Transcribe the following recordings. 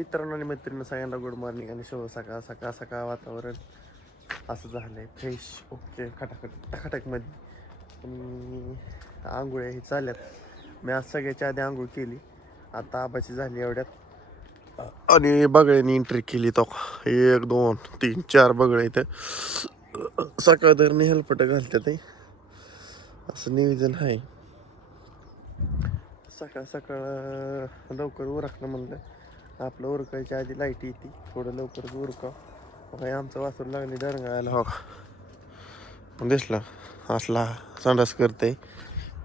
मित्रांनो आणि मैत्रिणी सगळ्यांना गुड मॉर्निंग आणि शुभ सकाळ सकाळ सकाळ वातावरण असं झालंय फ्रेश ओके खटाखटमध्ये आंघोळ्या ही चालल्यात. मी आज सगळ्याच्या आधी आंघोळ केली, आता आबाची झाली एवढ्यात आणि बगळ्यानी एंट्री केली. तो 1 2 3 4 बगळे इथं सकाळ धरणे हेल्पट घालतात असं नियोजन आहे. सकाळ सकाळ लवकर उरकणं म्हणलं, आपलं उरकायच्या आधी लाईट येते, थोडं लवकरच उरकाव. बघा आमचं वासर लागले डरंगायला. हो दिसला असला संडास करते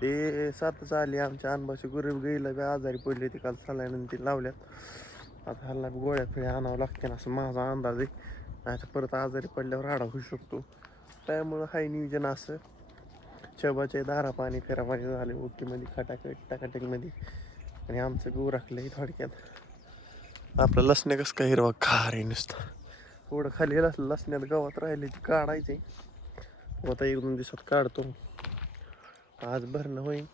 ते. 7च आली आमच्या अनबाची गुरीब गेला बी आजारी पडली ती काल सलाईनंतर लावल्यात. आता ह्याला गोळ्या फिळ्या आणावं लागते असं माझा अंदाज आहे, नाही तर परत आजारी पडल्यावर राडा होऊ शकतो. त्यामुळं हाय नियोजन असं. शबाचे दारा पाणी फेरा पाणी झाले ओकीमध्ये टाकाटकीमध्ये. आणि आमचं बी उरकलंय थोडक्यात. आपलं लसणे कसं काय हिरवा खार आहे नुसतं. थोडं खाली लसण्यात गावात राहिले ती काढायचे, आता 1-2 दिवसात काढतो. आज भरणं होईल,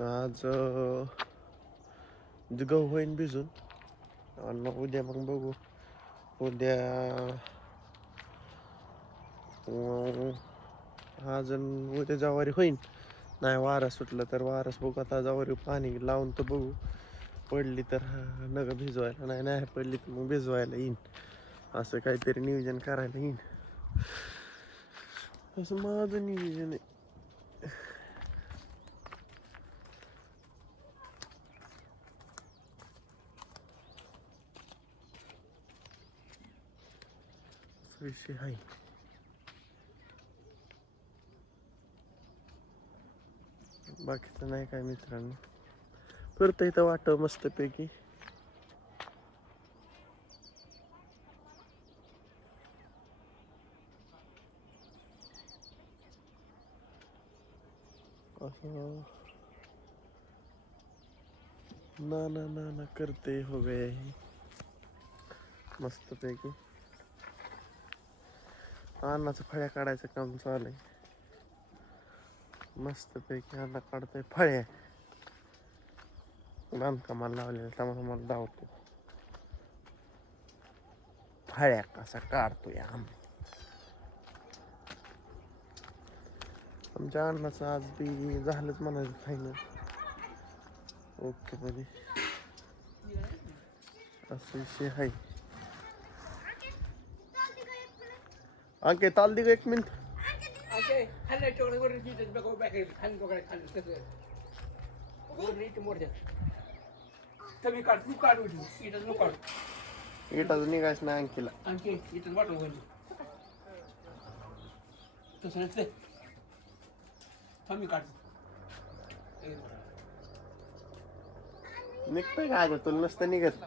आज गहू होईन भिजून आणि मग उद्या मग बघू. उद्या आज उद्या जवारी होईन, नाही वारस सुटलं तर वारस बघू. आता जवारी पाणी लावून तर बघू, पडली तर नग भिजवायला, नाही पडली तर मग भिजवायला येईन. असं काहीतरी नियोजन करायला येईन, असं माझं नियोजन आहे. विषय आहे. बाकीचं नाही काय मित्रांनो, परत इथं वाटव मस्तपैकी. असं ना करते हो गए मस्तपैकी. अन्नाचं फळ्या काढायचं काम चालू आहे मस्तपैकी. अन्न काढतोय फळ्या, बांधकामाला लावलेलं त्यामुळे मला धावतो फळ्या कसा काढतोय आमच्या अन्नाचं. आज बी झालंच म्हणायचं फायनल ओके मध्ये, असं विषय आहे. ओके ताल दे 1 मिनिट. इटाच निघायच नाही अंकीला. निघतंय काय तुला नसतं निघत.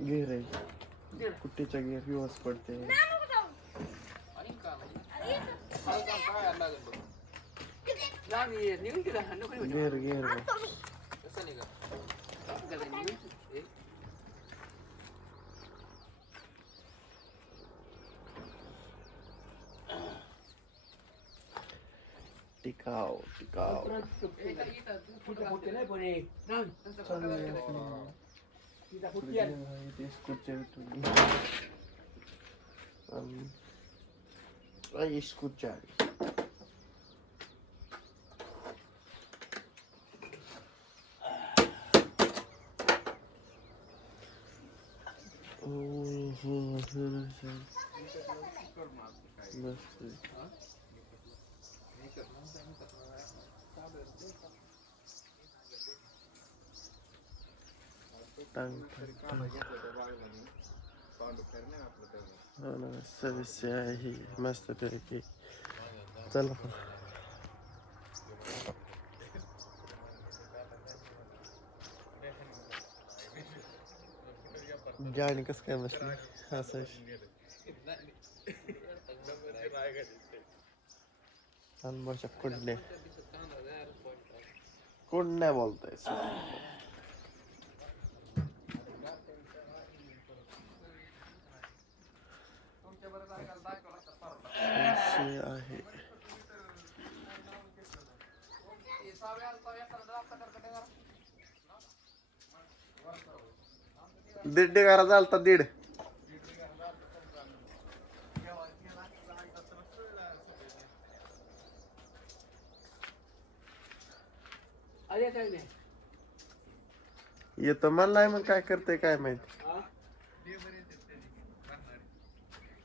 घेर आहे कुट्टीच्या घेर दिवस पडते. घेर घेर टिकाव टिकाव. Escuchar. विषय आहे मस्तपैकी. चला गाणी कसं काय बसली असं अनबाच्या कुंडल्या बोलताय. दीड घरा चालता दीड. येतो म्हणलाय मग काय करते काय माहिती.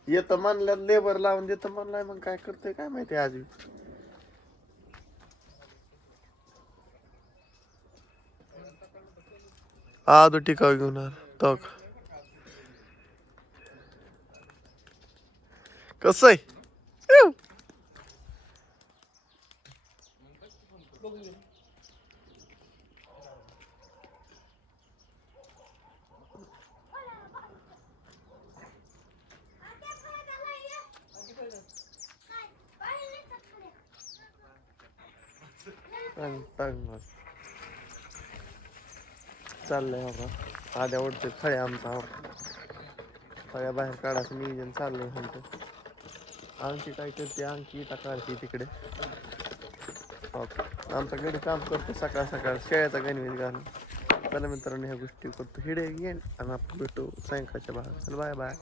येतं म्हणल्यात लेबर लावून देतं म्हणलाय मग काय करते काय माहिती आजी. तू टिकाव घेऊन आला तो कस आहे. चाललंय बाबा आद्या ओढते फळ्या आमचा फळ्या बाहेर काढायचं नियोजन चाललंय म्हणतो. आणखी काय करते आणखी काढते तिकडे. आमचा गडी काम करतो सकाळ सकाळ शेळ्याचा गणवेश घालून. चला मित्रांनो ह्या गोष्टी करतो हिडे घेईन आणि आपण भेटू सायंकाळच्या भागात. चल बाय बाय.